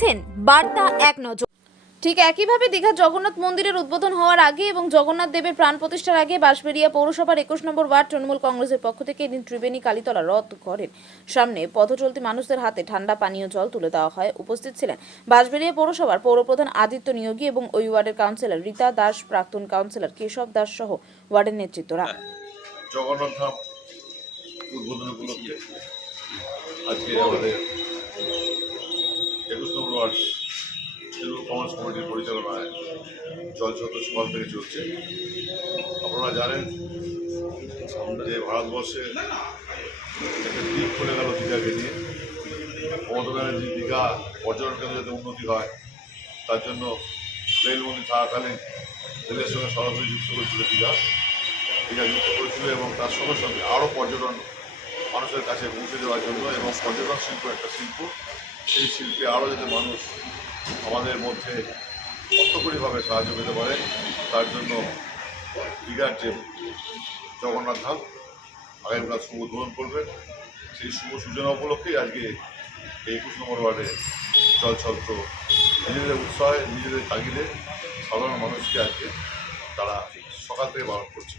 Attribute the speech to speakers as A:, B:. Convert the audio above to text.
A: দেখছেন বার্তা এক নজর। ঠিক একইভাবে দীঘার জগন্নাথ মন্দিরের উদ্বোধন হওয়ার আগে এবং জগন্নাথ দেবের প্রাণ প্রতিষ্ঠার আগে বাঁশবেড়িয়া পৌরসভার একুশ নম্বর ওয়ার্ড তৃণমূল কংগ্রেসের পক্ষ থেকে এদিন ত্রিবেণী কালীতলা রথ করেন সামনে পথচলতি মানুষদের হাতে ঠান্ডা পানীয় জল তুলে দেওয়া হয়। উপস্থিত ছিলেন বাঁশবেড়িয়া পৌরসভার পৌরপ্রধান আদিত্য নিয়োগী এবং ওই ওয়ার্ডের কাউন্সিলর রীতা দাস প্রাক্তন কাউন্সিলর কেশব দাস সহ ওয়ার্ডের নেতৃত্বরা।
B: জগন্নাথ ধাম উদ্বোধন উপলক্ষে আজকে আমাদের ওয়ার্ড তৃণমূল কংগ্রেস কমিটির পরিচালনায় জলছত্র সকাল থেকে চলছে। আপনারা জানেন, যে ভারতবর্ষে একটা দিক খুলে গেল দীঘাকে নিয়ে। মমতা ব্যানার্জি দীঘা পর্যটন কেন্দ্র যাতে উন্নতি হয়, তার জন্য রেলমন্ত্রী থাকাকালীন রেলের সঙ্গে সরাসরি যুক্ত করেছিল দীঘা। দীঘা যুক্ত করেছিল এবং তার সঙ্গে সঙ্গে আরও পর্যটন মানুষের কাছে পৌঁছে দেওয়ার জন্য এবং পর্যটন শিল্প একটা শিল্প। সেই শিল্পে আরও যাতে মানুষ আমাদের মধ্যে অর্থকরীভাবে সাহায্য পেতে পারে, তার জন্য দীঘার যে জগন্নাথ ধাম, আগামীকাল শুভ উদ্বোধন করবেন সেই শুভ সূচনা উপলক্ষেই আজকে এই একুশ নম্বর ওয়ার্ডে জলছত্র। নিজেদের উৎসাহে, নিজেদের তাগিদে সাধারণ মানুষকে আজকে তারা সকাল থেকে বারণ করছে।